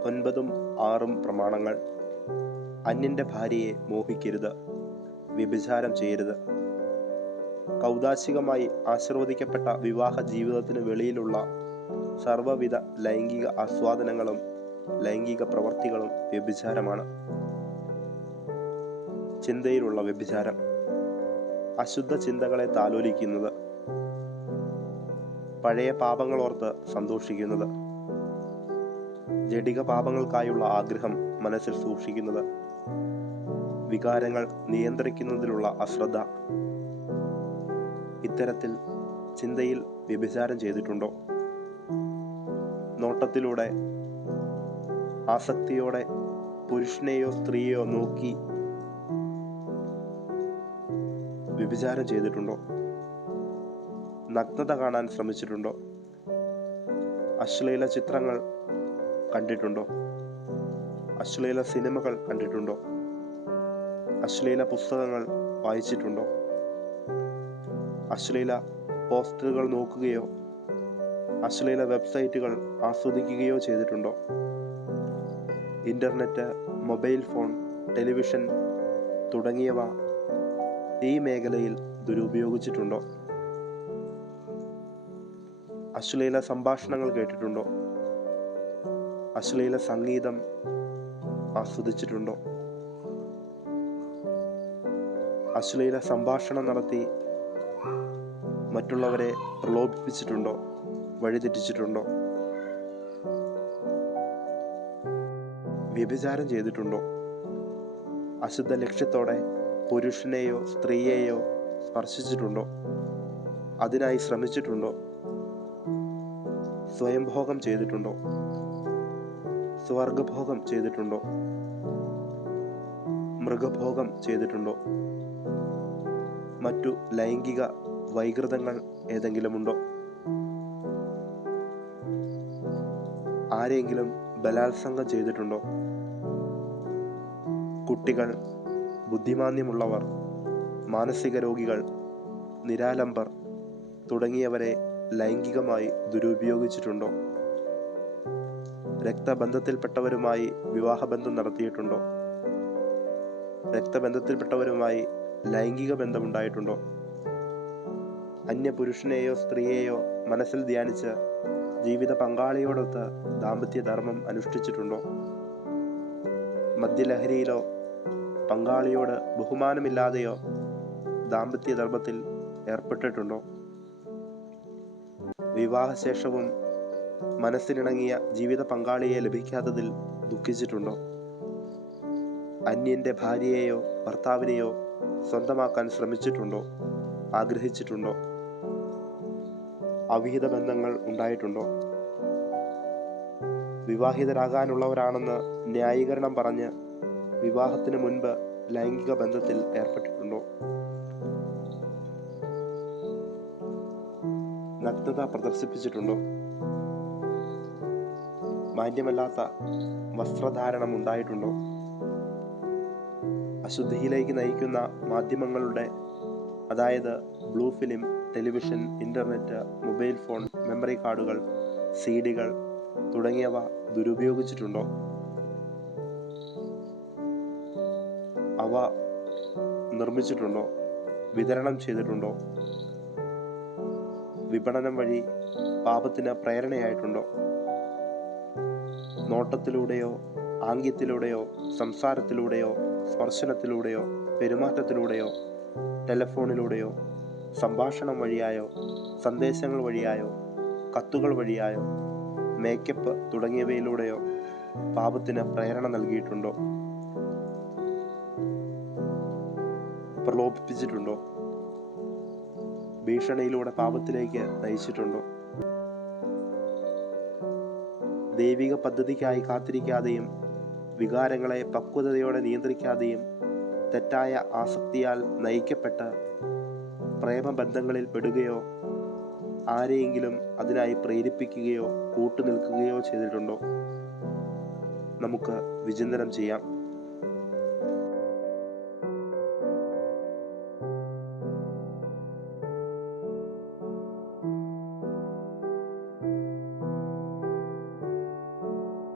9ഉം 6ഉം പ്രമാണങ്ങൾ: അന്യന്റെ ഭാര്യയെ മോഹിക്കരുത്, വ്യഭിചാരം ചെയ്യരുത്. കൗദാശികമായി ആശീർവദിക്കപ്പെട്ട വിവാഹ ജീവിതത്തിന് വെളിയിലുള്ള സർവ്വവിധ ലൈംഗിക ആസ്വാദനങ്ങളും ലൈംഗിക പ്രവൃത്തികളും വ്യഭിചാരമാണ്. ചിന്തയിലുള്ള വ്യഭിചാരം: അശുദ്ധ ചിന്തകളെ താലോലിക്കുന്നത്, പഴയ പാപങ്ങളോർത്ത് സന്തോഷിക്കുന്നത്, ജഡിക പാപങ്ങൾക്കായുള്ള ആഗ്രഹം മനസ്സിൽ സൂക്ഷിക്കുന്നത്, വികാരങ്ങൾ നിയന്ത്രിക്കുന്നതിലുള്ള അശ്രദ്ധ. ഇത്തരത്തിൽ ചിന്തയിൽ വ്യഭിചാരം ചെയ്തിട്ടുണ്ടോ? നോട്ടത്തിലൂടെ ആസക്തിയോടെ പുരുഷനെയോ സ്ത്രീയെയോ നോക്കി വ്യഭിചാരം ചെയ്തിട്ടുണ്ടോ? നഗ്നത കാണാൻ ശ്രമിച്ചിട്ടുണ്ടോ? അശ്ലീല ചിത്രങ്ങൾ കണ്ടിട്ടുണ്ടോ? അശ്ലീല സിനിമകൾ കണ്ടിട്ടുണ്ടോ? അശ്ലീല പുസ്തകങ്ങൾ വായിച്ചിട്ടുണ്ടോ? അശ്ലീല പോസ്റ്ററുകൾ നോക്കുകയോ അശ്ലീല വെബ്സൈറ്റുകൾ ആസ്വദിക്കുകയോ ചെയ്തിട്ടുണ്ടോ? ഇന്റർനെറ്റ്, മൊബൈൽ ഫോൺ, ടെലിവിഷൻ തുടങ്ങിയവ ഈ മേഖലയിൽ ദുരുപയോഗിച്ചിട്ടുണ്ടോ? അശ്ലീല സംഭാഷണങ്ങൾ കേട്ടിട്ടുണ്ടോ? അശ്ലീല സംഗീതം ആസ്വദിച്ചിട്ടുണ്ടോ? അശ്ലീല സംഭാഷണം നടത്തി മറ്റുള്ളവരെ പ്രലോഭിപ്പിച്ചിട്ടുണ്ടോ? വഴിതെറ്റിച്ചിട്ടുണ്ടോ? വ്യഭിചാരം ചെയ്തിട്ടുണ്ടോ? അശുദ്ധ ലക്ഷ്യത്തോടെ പുരുഷനെയോ സ്ത്രീയെയോ സ്പർശിച്ചിട്ടുണ്ടോ? അതിനായി ശ്രമിച്ചിട്ടുണ്ടോ? സ്വയംഭോഗം ചെയ്തിട്ടുണ്ടോ? സ്വർഗഭോഗം ചെയ്തിട്ടുണ്ടോ? മൃഗഭോഗം ചെയ്തിട്ടുണ്ടോ? മറ്റു ലൈംഗിക വൈകൃതങ്ങൾ ഏതെങ്കിലുമുണ്ടോ? ആരെങ്കിലും ബലാത്സംഗം ചെയ്തിട്ടുണ്ടോ? കുട്ടികൾ, ബുദ്ധിമാന്ദ്യമുള്ളവർ, മാനസിക രോഗികൾ, നിരാലംബർ തുടങ്ങിയവരെ ലൈംഗികമായി ദുരുപയോഗിച്ചിട്ടുണ്ടോ? രക്തബന്ധത്തിൽപ്പെട്ടവരുമായി വിവാഹബന്ധം നടത്തിയിട്ടുണ്ടോ? രക്തബന്ധത്തിൽപ്പെട്ടവരുമായി ലൈംഗിക ബന്ധമുണ്ടായിട്ടുണ്ടോ? അന്യപുരുഷനെയോ സ്ത്രീയെയോ മനസ്സിൽ ധ്യാനിച്ച് ജീവിത പങ്കാളിയോടൊത്ത് ദാമ്പത്യധർമ്മം അനുഷ്ഠിച്ചിട്ടുണ്ടോ? മദ്യലഹരിയിലോ പങ്കാളിയോട് ബഹുമാനമില്ലാതെയോ ദാമ്പത്യധർമ്മത്തിൽ ഏർപ്പെട്ടിട്ടുണ്ടോ? വിവാഹശേഷവും മനസ്സിനിണങ്ങിയ ജീവിത പങ്കാളിയെ ലഭിക്കാത്തതിൽ ദുഃഖിച്ചിട്ടുണ്ടോ? അന്യന്റെ ഭാര്യയെയോ ഭർത്താവിനെയോ സ്വന്തമാക്കാൻ ശ്രമിച്ചിട്ടുണ്ടോ? ആഗ്രഹിച്ചിട്ടുണ്ടോ? അവിഹിത ബന്ധങ്ങൾ ഉണ്ടായിട്ടുണ്ടോ? വിവാഹിതരാകാനുള്ളവരാണെന്ന് ന്യായീകരണം പറഞ്ഞ് വിവാഹത്തിന് മുൻപ് ലൈംഗിക ബന്ധത്തിൽ ഏർപ്പെട്ടിട്ടുണ്ടോ? നഗ്നത പ്രദർശിപ്പിച്ചിട്ടുണ്ടോ? മാന്യമല്ലാത്ത വസ്ത്രധാരണം ഉണ്ടായിട്ടുണ്ടോ? അശുദ്ധിയിലേക്ക് നയിക്കുന്ന മാധ്യമങ്ങളുടെ, അതായത് blue film, television, internet, mobile phone, memory കാർഡുകൾ, സിഡികൾ തുടങ്ങിയവ ദുരുപയോഗിച്ചിട്ടുണ്ടോ? അവ നിർമ്മിച്ചിട്ടുണ്ടോ? വിതരണം ചെയ്തിട്ടുണ്ടോ? വിപണനം വഴി പാപത്തിന് പ്രേരണയായിട്ടുണ്ടോ? നോട്ടത്തിലൂടെയോ ആംഗ്യത്തിലൂടെയോ സംസാരത്തിലൂടെയോ സ്പർശനത്തിലൂടെയോ പെരുമാറ്റത്തിലൂടെയോ ടെലിഫോണിലൂടെയോ സംഭാഷണം വഴിയായോ സന്ദേശങ്ങൾ വഴിയായോ കത്തുകൾ വഴിയായോ മേക്കപ്പ് തുടങ്ങിയവയിലൂടെയോ പാപത്തിന് പ്രേരണ നൽകിയിട്ടുണ്ടോ? പ്രലോഭിപ്പിച്ചിട്ടുണ്ടോ? ഭീഷണിയിലൂടെ പാപത്തിലേക്ക് നയിച്ചിട്ടുണ്ടോ? ദൈവിക പദ്ധതിക്കായി കാത്തിരിക്കാതെയും വികാരങ്ങളെ പക്വതയോടെ നിയന്ത്രിക്കാതെയും തെറ്റായ ആസക്തിയാൽ നയിക്കപ്പെട്ട് പ്രേമബന്ധങ്ങളിൽ പെടുകയോ ആരെയെങ്കിലും അതിനായി പ്രേരിപ്പിക്കുകയോ കൂട്ടുനിൽക്കുകയോ ചെയ്തിട്ടുണ്ടോ? നമുക്ക് വിചിന്തനം ചെയ്യാം.